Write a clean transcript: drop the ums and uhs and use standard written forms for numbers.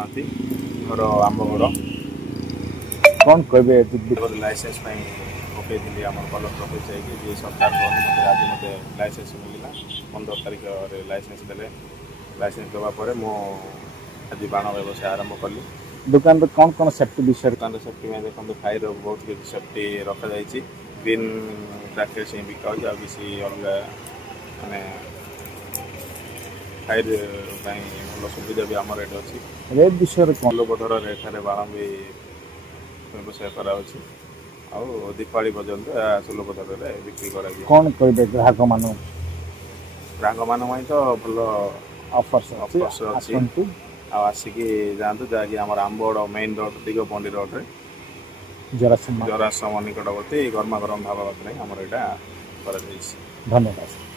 महांती घर आंबगड़ कौन कहबे लाइसेंस पकई आम कलर ऑफिस जाइए सरकार आज मत लाइसेंस मिलला 15 तारिख लाइसेंस देले लाइसेंस देवापर मु आज बाण व्यवसाय आरंभ कली दुकान कौन कौन सेफ्टी विषय दुकान सेफ्टी में देखते फायर बहुत किसी सेफ्टी रखा जाइए ग्रीन क्रैकेट्स ही बिका हो किसी अलग माने फायर भल सुविधा भी आम एट अच्छी रेट विषय कौन लोकधर रेखार बाण भी व्यवसाय करा दीपावली पर्यंत सुलभ दर बिक्री कर कौन कहबे ग्राहक मान ग्राहक मान तो भल ऑफर्स अच्छी आसिकी जातु जहाँकि आम आंबगड़ मेन रोड दिगपंडी रोड रे जरासम निकटवर्ती गर्मा गरम भाव आमर यहाँ कर धन्यवाद।